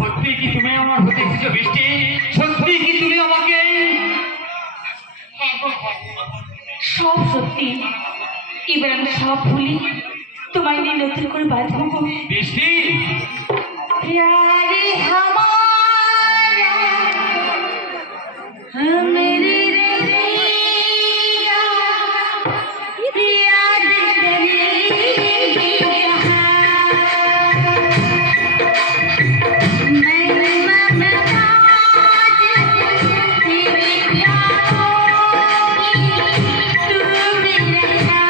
সত্যি কি তুমি আমার হতে এসেছো বৃষ্টি? সত্যি কি তুমি আমাকে? হ্যাঁ গো হ্যাঁ, সব সত্যি। এবার আমি সব ভুলি তোমায় নিয়ে নতুন করে বাঁচবো গো। বৃষ্টি प्यारे हमारा मेरी रज़िया याद करेगी जहाँ मैंने ममताज तेरे प्यारों की तू मेरा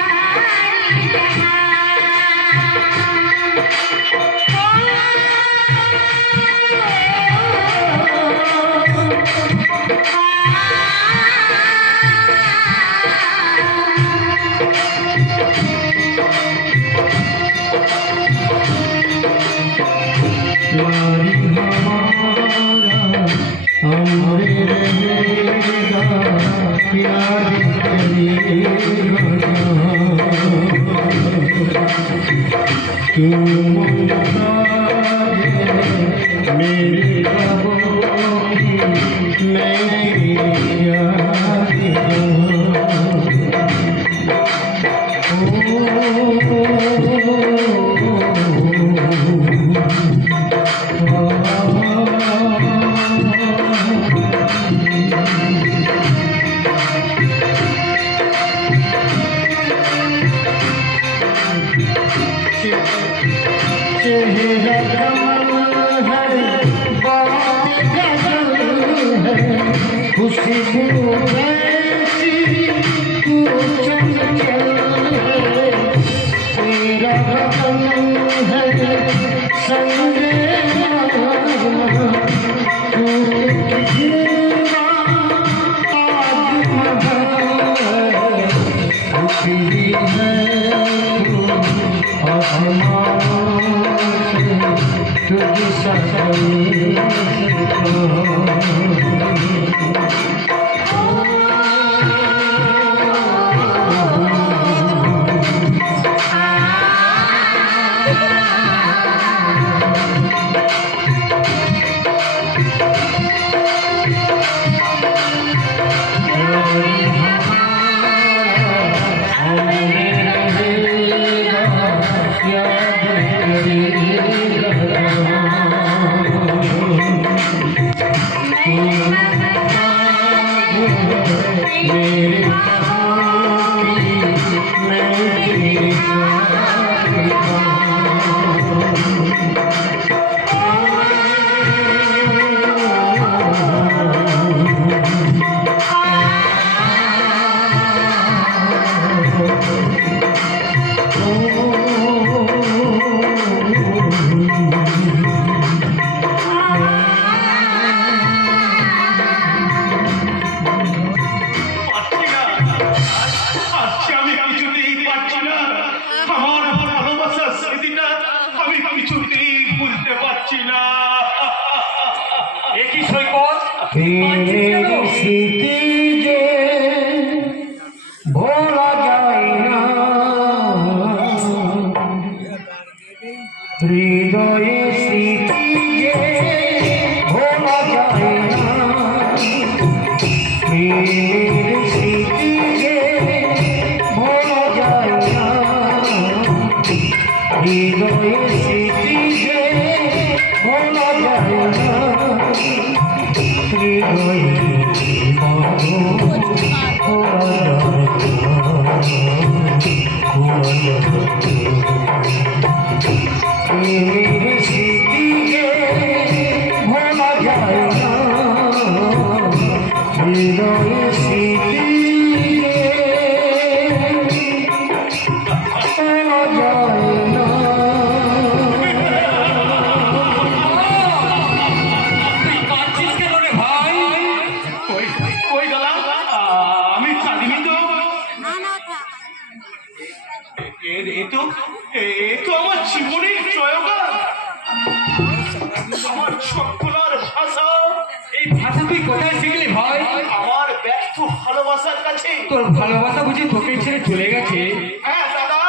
তোর ভালোবাসা বুঝি তোকে ছেড়ে চলে গেছে? হ্যাঁ দাদা,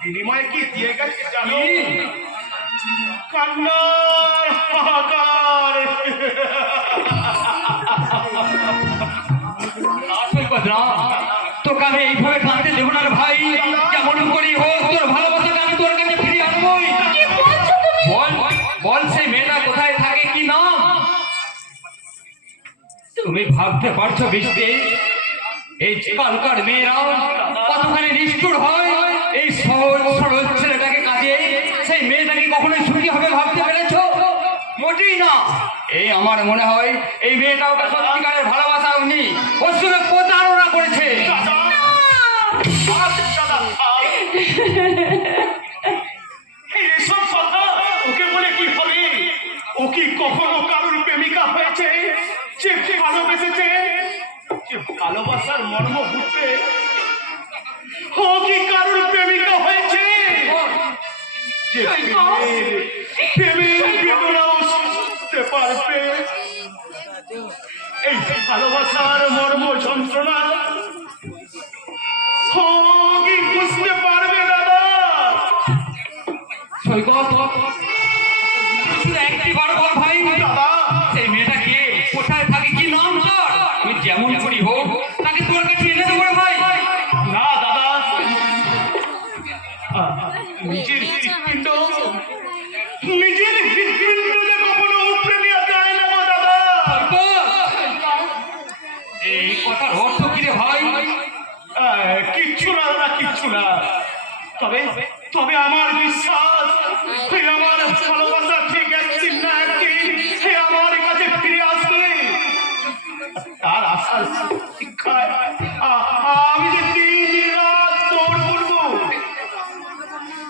বিনিময়ে কি দিয়ে গেছে জানো? কান্নার তোকে আমি এইভাবে কাঁদতে দেবো না রে ভাই। কেমন করি হোক তোর ভালোবাসাকে আমি তোর কাছে ফিরিয়ে আনবোই। কি বলছো তুমি? বল বল সেই মেয়েটা কোথায় থাকে, কি নাম? তুমি ভাবতে পারছো বৃষ্টি, এই কালকার মেয়েরা কতখানি নিষ্ঠুর হয়। এই সহজ সরল ছেলেটাকে কাজে সেই মেয়েটাকে কখনোই সুখী হবে ভাবতে পেরেছো? মোটেই না। এই আমার মনে হয় এই মেয়েটা ওকে সত্যিকারের ভালোবাসা নেই, ওর সঙ্গে প্রতারণা করেছে। এসব কথা ওকে বলে কি হবে? ও কি কখনো কারোর প্রেমিকা হয়েছে? যে ভালোবেসেছে, যে ভালোবাসার মর্ম বুঝবে, ও কি কারোর প্রেমিকা হয়েছে? যে প্রেমের বেদনাও বুঝতে পারবে, এই ভালোবাসার মর্ম যন্ত্রণা ও কি বুঝতে পারবে দাদা? সৈকত, শুধু একটি বার বল ভাই, দাদা সেই মেয়েটা কে, কোথায় থাকে, কি নাম তার? আমি যেমন করি হোক তাকে তোর কাছে এনে দেবো রে ভাই। না দাদা, নিজের হৃৎপিণ্ড হৃৎপিণ্ডকে কখনো উপড়ে নেওয়া যায় না গো দাদা। এই কথার অর্থ কি রে ভাই? কিচ্ছু না দাদা, কিচ্ছু না। তবে তবে আমার বিশ্বাস, আমার ভালোবাসা ঠিক একদিন না একদিন আমার কাছে ফিরে আসবে। তার আশার শিক্ষায় আমি যে দিন রাত দৌড় করবো,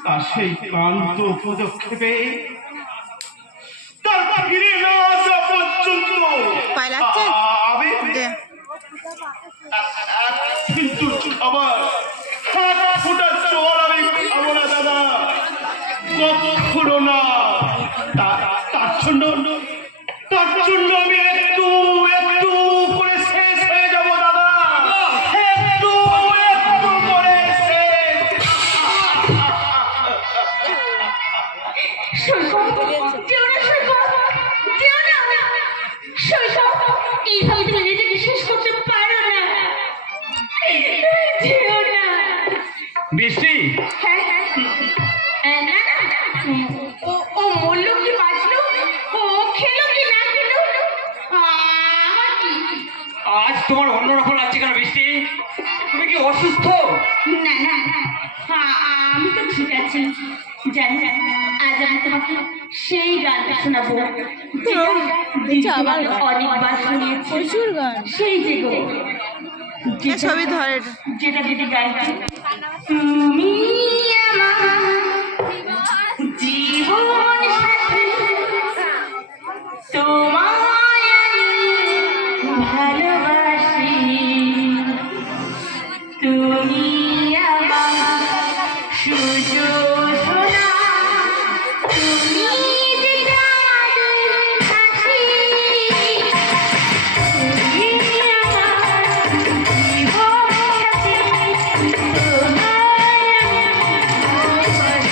তার সেই ক্লান্ত পদক্ষেপে তার ফিরে না আসা পর্যন্ত পায়ে লাগছে? আমি দে। কিন্তু খাবার এক ফোঁটা জল আমি খাবো না দাদা, কখনো না। তার জন্য আমি একটু একটু করে শেষ হয়ে যাবো দাদা, একটু একটু করে শেষ। সৈকত, যেও না সৈকত, যেও না। সৈকত, এইভাবে তুমি নিজেকে শেষ করতে পারো না। যেও না। বৃষ্টি, হ্যাঁ, না না, ও মরলো কি বাঁচলো, ও খেলো কি না খেলো, আমার কি? আজ তোমার অন্যরকম লাগছে কেন বৃষ্টি? তুমি কি অসুস্থ? না না, আমি তো ঠিক আছি। জানি, আজ আমি তোমাকে সেই গানটা শোনাবো যেটা দিদি তোমাকে অনেকবার শুনিয়েছে। প্রচুর গান। সেই যে গো, ছবি ধরে যেটা দিদি গাইছে, তুমি আমার জীবন সাথী, তোমায় আমি ভালোবাসি, তুমি আমার সুযোজনা, তুমি যে চাঁদের সাথী, তুমি আমার জীবন সাথী, তোমায় আমি ভালোবাসি।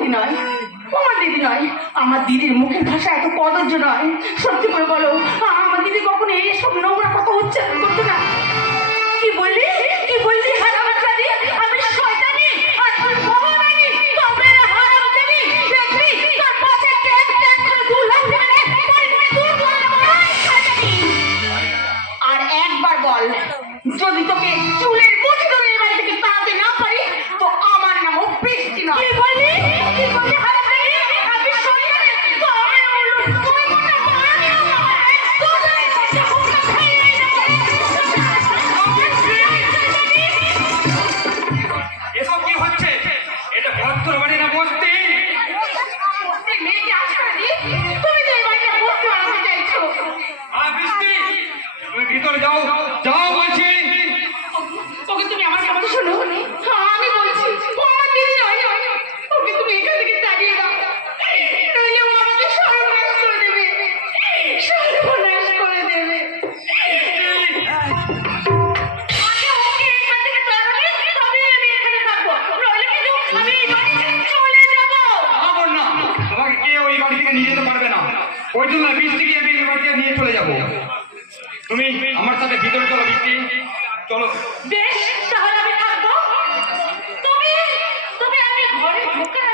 দিদি নয়, আমার দিদি নয়, আমার দিদির মুখের ভাষা এত কদর্য নয়। সত্যি করে বলো, আমার দিদি কখনো এইসব নোংরা কথা উচ্চারণ করতো না। কি বললি, কি বললি হারামজাদি? আমি শয়তানি আর তুই মহারানী, তবে হারামজাদি দেখবি তোর পাশে ট্যাগ ট্যাগ করে দূর লাগবে না, পরিমাণে দূর করে দেবো শয়তানি। আর একবার বল, যদি তোকে চুলের মুঠি ধরে এই বাড়ি থেকে তাড়াতে না পারি তো আমার নামও বৃষ্টি নয়। কি বললি, কি বললি হারামজাদি? আমি শয়তানি, তবে তুই মনে মারানি আমার তোদের কাছে মুখটা খাইয়ে এসব কি হচ্ছে? এটা ভদ্র বাড়ি না বস্তি? মেয়েকে আশ্রয় দিই, তুমি তো এই বাড়িটা বসতে বানাতে চাইছো। বৃষ্টি, তুমি ভিতরে যাও, যাও বলছি। ওকে তুমি আমার কথা শোনো, আমি বলছি ও আমার দিদি নয়, ওকে তুমি এখান থেকে তাড়িয়ে দাও, নইলে ও আমাকে সর্বনাশ করে দেবে, সর্বনাশ করে দেবে। আগে ওকে এখান থেকে তাড়াবে, তবেই আমি এখানে থাকবো, নইলে কিন্তু আমি এই বাড়ি ছেড়ে চলে যাবো। আমার না, তোমাকে কেউ এই বাড়ি থেকে নিয়ে যেতে পারবে না। ওই জন্য বৃষ্টিকে আমি এই বাড়ি থেকে নিয়ে চলে যাবো। তুমি আমার সাথে ভিতরে চলো বৃষ্টি, চলো। বেশ, তাহলে আমি থাকবো। তুমি আমি ঘরে ঢোকার